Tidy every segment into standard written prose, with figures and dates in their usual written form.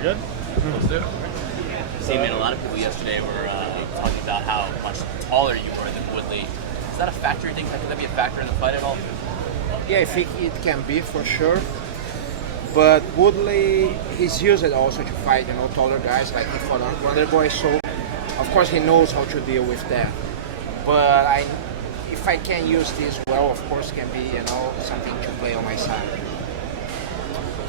good? Let's do it. Demian, a lot of people yesterday were talking about how much taller you were than Woodley. Is that a factor? You think that could be a factor in the fight at all? Yeah, I think it can be for sure. But Woodley, he's used it also to fight, taller guys like for Wonder Boy. So, of course, he knows how to deal with that. But if I can use this well, of course, can be, something to play on my side.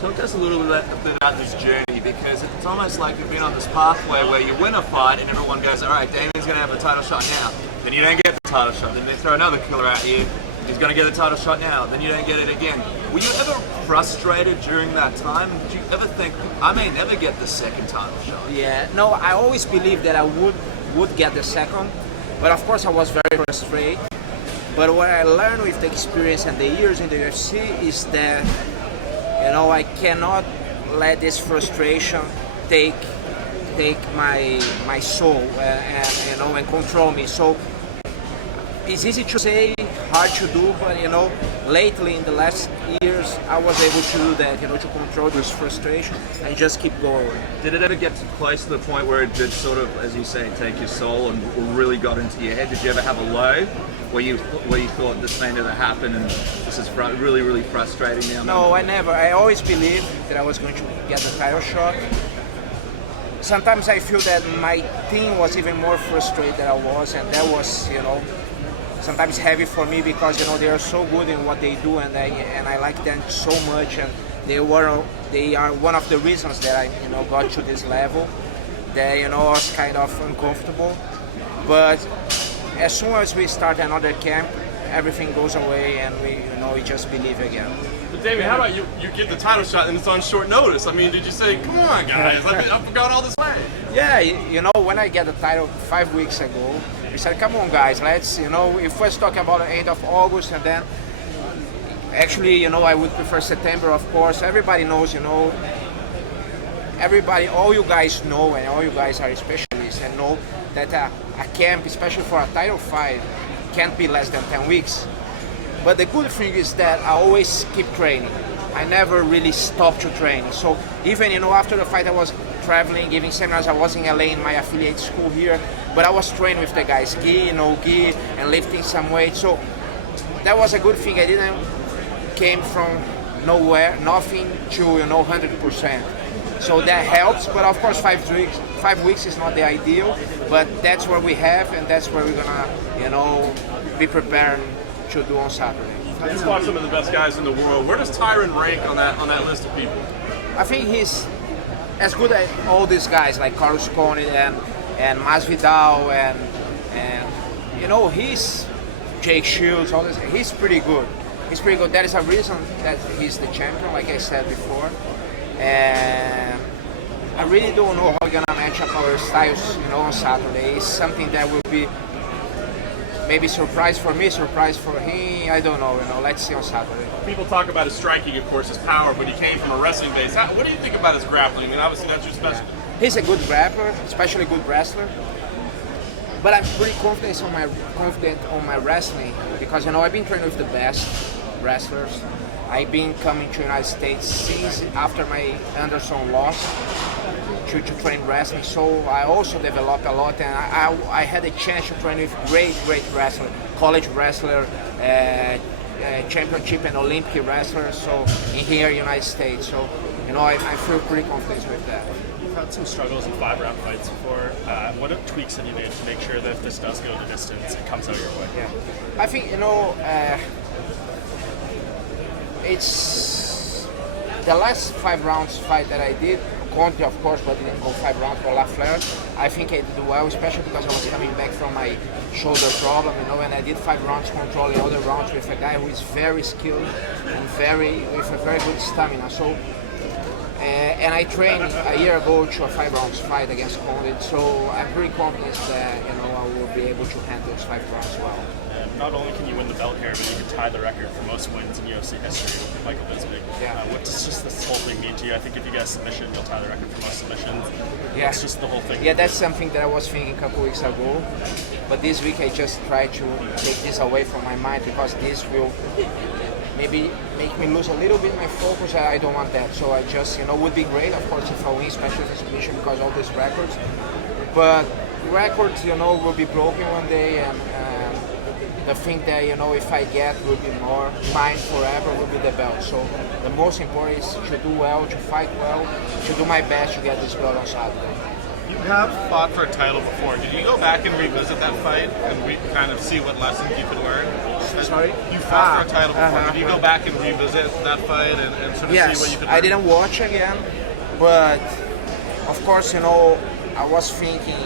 Talk to us a little bit about this journey, because it's almost like you've been on this pathway where you win a fight and everyone goes, all right, Damian's going to have a title shot now. Then you don't get the title shot. Then they throw another killer at you. He's going to get the title shot now. Then you don't get it again. Were you ever frustrated during that time? Did you ever think, I may never get the second title shot? Yeah, no, I always believed that I would get the second. But of course I was very frustrated. But what I learned with the experience and the years in the UFC is that I cannot let this frustration take my soul and control me. So it's easy to say, hard to do, but lately in the last years I was able to do that, to control this frustration and just keep going. Did it ever get close to the point where it did sort of, as you say, take your soul and really got into your head? Did you ever have a low where you thought this may never happen and this is really, really frustrating now? No, I never. I always believed that I was going to get the title shot. Sometimes I feel that my team was even more frustrated than I was, and that was, sometimes heavy for me because they are so good in what they do, and I like them so much, and they are one of the reasons that I got to this level. That I was kind of uncomfortable, but as soon as we start another camp, everything goes away, and we just believe again. But Damian, how about you get the title shot and it's on short notice? I mean, did you say, come on guys, I've gone all this way? Yeah, when I get the title 5 weeks ago, we said, come on guys, let's, we first talk about the end of August, and then actually, I would prefer September, of course. Everybody knows, all you guys know, and all you guys are specialists and know that a camp, especially for a title fight, can't be less than 10 weeks. But the good thing is that I always keep training. I never really stop to train. So even, after the fight I was traveling, giving seminars. I was in LA in my affiliate school here, but I was training with the guys, gi, no gi, and lifting some weight. So that was a good thing. I didn't came from nowhere, nothing to 100%. So that helps. But of course, 5 weeks is not the ideal. But that's what we have, and that's where we're gonna, be prepared to do on Saturday. He's fought some of the best guys in the world. Where does Tyron rank on that list of people? I think he's as good as all these guys like Carlos Condit and Masvidal and he's Jake Shields. All this. He's pretty good. That is a reason that he's the champion, like I said before. And I really don't know how we're gonna match up our styles, on Saturday. It's something that will be maybe surprise for me, surprise for him. I don't know. Let's see on Saturday. People talk about his striking, of course, his power, but he came from a wrestling base. What do you think about his grappling? I mean, obviously that's your specialty. Yeah. He's a good grappler, especially a good wrestler. But I'm pretty confident on my wrestling because I've been training with the best wrestlers. I've been coming to the United States since after my Anderson loss to train wrestling. So I also developed a lot, and I had a chance to train with great wrestlers, college wrestler, championship and Olympic wrestlers. So in here, United States. So I feel pretty confident with that. You've had some struggles in 5-round fights before. What tweaks have you made to make sure that if this does go the distance, it comes out your way? Yeah, I think it's the last 5 rounds fight that I did. Conte, of course, but didn't go 5 rounds for Lafleur. I think I did well, especially because I was coming back from my shoulder problem, and I did 5 rounds controlling all the rounds with a guy who is very skilled and with a very good stamina. So. And I trained a year ago to a 5 rounds fight against Condit, so I'm pretty confident that I will be able to handle those 5 rounds well. Not only can you win the belt here, but you can tie the record for most wins in UFC history with Michael Bisping. Yeah. What does just this whole thing mean to you? I think if you get a submission, you'll tie the record for most submissions. Yeah. It's just the whole thing. Yeah, that's something that I was thinking a couple weeks ago, but this week I just tried to take this away from my mind because this will maybe make me lose a little bit my focus. I don't want that. So I just, would be great, of course, if I win, especially for submission because all these records. But records, will be broken one day, and the thing that, if I get will be more mine forever will be the belt. So the most important is to do well, to fight well, to do my best to get this belt on Saturday. You have fought for a title before. Did you go back and revisit that fight and kind of see what lessons you could learn? Sorry? You fought for a title before. Did you go back and revisit that fight and sort of see what you could learn? I didn't watch again, but of course, I was thinking,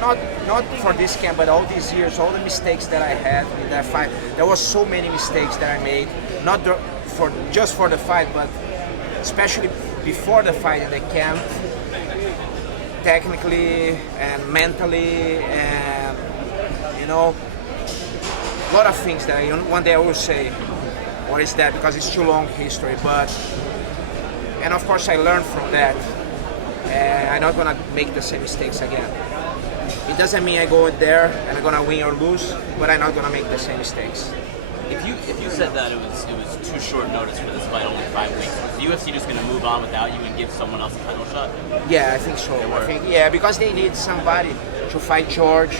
not for this camp, but all these years, all the mistakes that I had in that fight. There was so many mistakes that I made, not just for the fight, but especially before the fight in the camp, technically and mentally, and a lot of things that one day I will say, what is that, because it's too long history. And of course I learned from that, and I'm not gonna make the same mistakes again. It doesn't mean I go there and I'm gonna win or lose, but I'm not gonna make the same mistakes. If you said that it was too short notice for this fight, only 5 weeks, was the UFC just going to move on without you and give someone else a title shot? Yeah, I think so. Because they need somebody to fight George,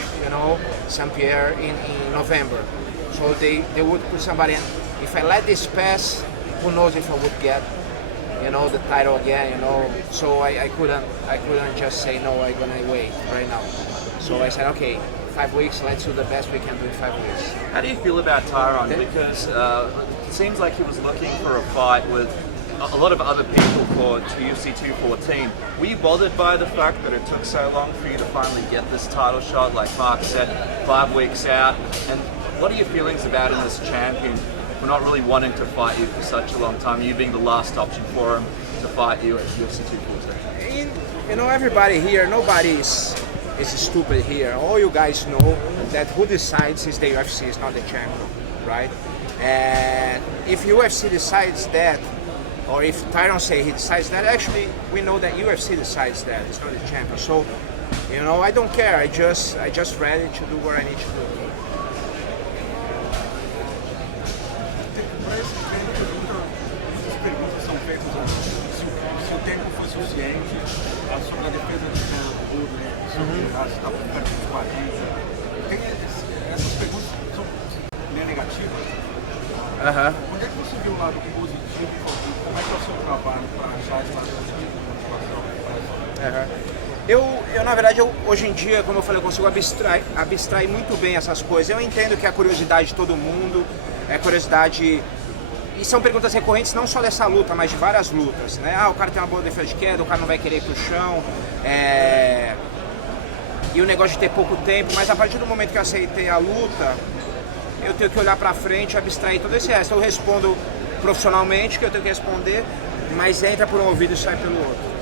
St. Pierre in November. So they would put somebody in. If I let this pass, who knows if I would get, the title again, So I couldn't just say no, I'm gonna wait right now. So I said, okay, 5 weeks, let's do the best we can do in 5 weeks. How do you feel about Tyron? Because it seems like he was looking for a fight with a lot of other people for UFC 214. Were you bothered by the fact that it took so long for you to finally get this title shot, like Mark said, 5 weeks out? And what are your feelings about him as champion for not really wanting to fight you for such a long time, you being the last option for him to fight you at UFC 214? Everybody here, nobody is stupid here. All you guys know that who decides is the UFC, is not the champion, right? And if UFC decides that, or if Tyron say he decides that, actually we know that UFC decides that, it's not the champion. So, I don't care. I just ready to do what I need to do. Para esse treino, muitas perguntas são feitas se o tempo foi suficiente sobre a defesa do Woodley, sobre estar por perto dos 40. Essas perguntas são meio negativas. Onde é que você viu o lado positivo? Como é que é o seu trabalho para achar essa motivação? Na verdade, hoje em dia, como eu falei, eu consigo abstrair muito bem essas coisas. Eu entendo que é a curiosidade de todo mundo, é curiosidade. E são perguntas recorrentes não só dessa luta, mas de várias lutas, né? O cara tem uma boa defesa de queda, o cara não vai querer ir pro chão. E o negócio de ter pouco tempo, mas a partir do momento que eu aceitei a luta, eu tenho que olhar pra frente e abstrair todo esse resto. Eu respondo profissionalmente, que eu tenho que responder, mas entra por um ouvido e sai pelo outro.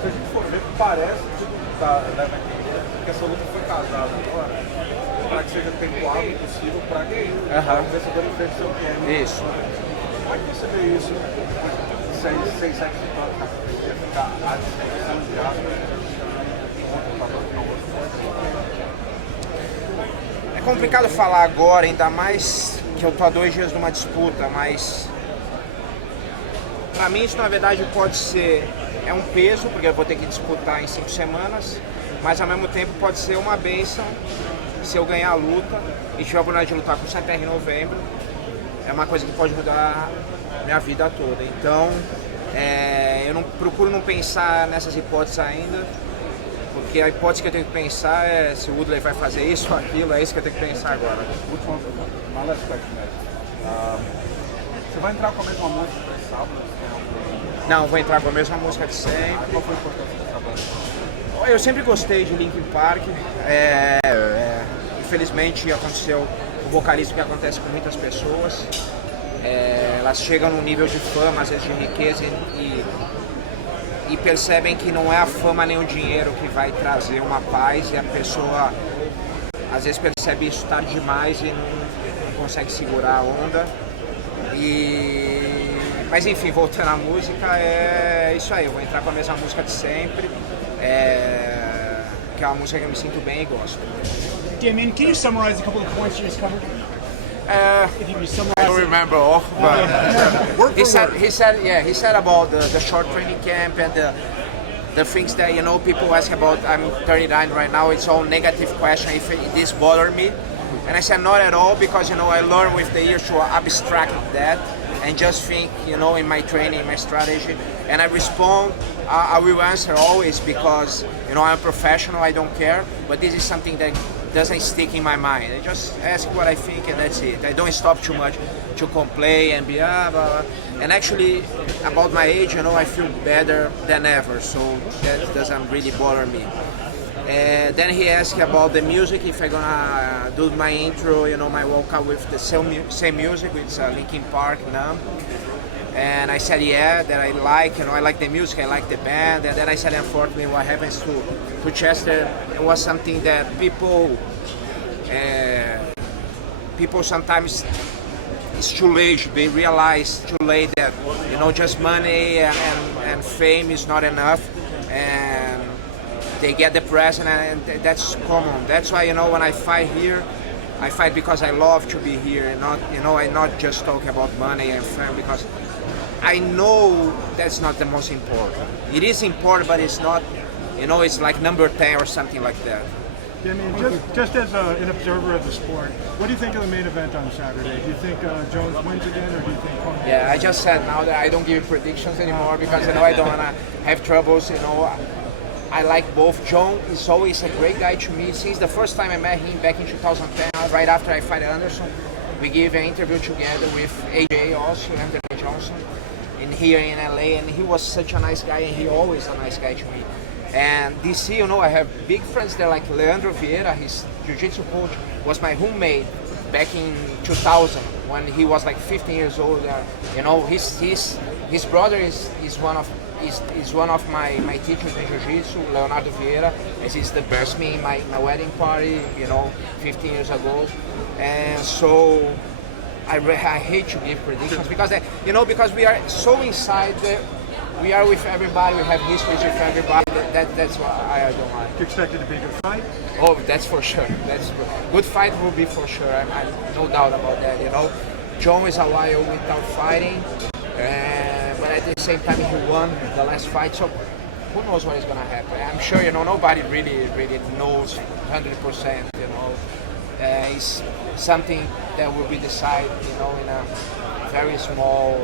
Se a gente for ver, parece que leva a entender que essa luta foi casada agora, para que seja tempo hábil possível para que o vencedor enfrente seu campeão. Isso. Como é que você vê isso? 6, 7 vitórias, ficar à disposição de aspas É complicado falar agora, ainda mais que eu tô há 2 dias numa disputa, mas pra mim isso na verdade pode ser um peso, porque eu vou ter que disputar em 5 semanas, mas ao mesmo tempo pode ser uma bênção se eu ganhar a luta e tiver a oportunidade de lutar com o St. Pierre em novembro. É uma coisa que pode mudar minha vida toda. Então eu procuro não pensar nessas hipóteses ainda, porque a hipótese que eu tenho que pensar é se o Woodley vai fazer isso ou aquilo, é isso que eu tenho que pensar agora. Última pergunta, você vai entrar com a mesma música para esse sábado? Não, vou entrar com a mesma música de sempre. Qual foi a importância do trabalho? Eu sempre gostei de Linkin Park. Infelizmente aconteceu o vocalismo que acontece com muitas pessoas. Elas chegam num nível de fama, às vezes de riqueza, e percebem que não é a fama nem o dinheiro que vai trazer uma paz, e a pessoa às vezes percebe isso tarde demais e não consegue segurar a onda. Mas enfim, voltando à música, é isso aí, eu vou entrar com a mesma música de sempre, que é uma música que eu me sinto bem e gosto. Demian, can you summarize a couple of points you just covered? If you summarize I don't it. remember all, but he said about the short training camp and the things that people ask about. I'm 39 right now. It's all negative question. If this bothered me, and I said not at all, because I learned with the years to abstract that and just think in my training, my strategy, and I respond. I will answer always because I'm a professional. I don't care, but this is something that doesn't stick in my mind. I just ask what I think and that's it. I don't stop too much to complain and be blah, blah. And actually, about my age, I feel better than ever, so that doesn't really bother me. And then he asked about the music, if I'm gonna do my intro, my workout with the same music, with Linkin Park, Numb. And I said, yeah, that I like, I like the music, I like the band. And then I said, unfortunately, what happens to Chester, it was something that people sometimes, it's too late, they realize too late that, just money and fame is not enough. And they get depressed, and that's common. That's why, when I fight here, I fight because I love to be here, and not, I not just talk about money and fame, because I know that's not the most important. It is important, but it's not, it's like number 10 or something like that. Demian, just as an observer of the sport, what do you think of the main event on Saturday? Do you think Jones wins again, or do you think Punk? Yeah, I just said now that I don't give predictions anymore because I don't want to have troubles. I like both. John is always a great guy to me. Since the first time I met him back in 2010, right after I fight Anderson, we gave an interview together with AJ also, Anthony Johnson, here in LA, and he was such a nice guy, and he always a nice guy to me. And DC, I have big friends there like Leandro Vieira, his jiu-jitsu coach, was my roommate back in 2000 when he was like 15 years old. His brother is one of my teachers in jiu-jitsu, Leonardo Vieira, and he's the best me in my wedding party, 15 years ago. And so I hate to give predictions because because we are so inside we are with everybody, we have histories with everybody. That's what I don't like. Do you expect it to be a good fight? Oh, that's for sure. That's good fight will be for sure. I'm no doubt about that. John is a while without fighting, but at the same time he won the last fight. So who knows what is gonna happen? I'm sure nobody really knows 100%. It's something that will be decided, in a very small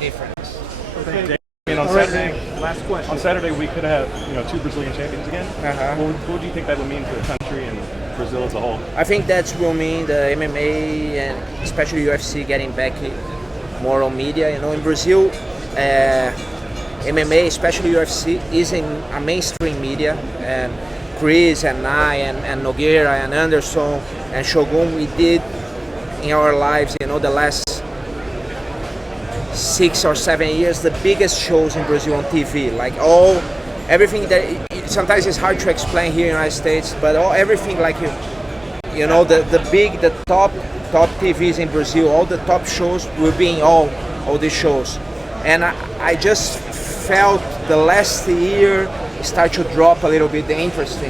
difference. Okay. On Saturday, last question. On Saturday, we could have two Brazilian champions again. What do you think that would mean for the country and Brazil as a whole? I think that will mean the MMA and especially UFC getting back more on media. In Brazil, MMA, especially UFC, is in a mainstream media, and Chris and I and Nogueira and Anderson and Shogun, we did in our lives, the last 6 or 7 years, the biggest shows in Brazil on TV, like everything that sometimes it's hard to explain here in the United States, but everything like the top TVs in Brazil, all the top shows will be in all these shows, and I just felt the last year start to drop a little bit the interest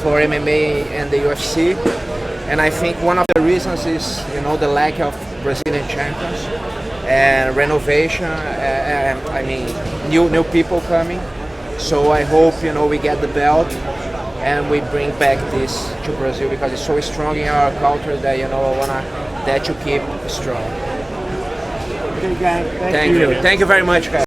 for MMA and the UFC, and I think one of the reasons is the lack of Brazilian champions and renovation. New people coming. So I hope we get the belt and we bring back this to Brazil because it's so strong in our culture that I wanna that to keep strong. Okay, gang. Thank you very much, guys.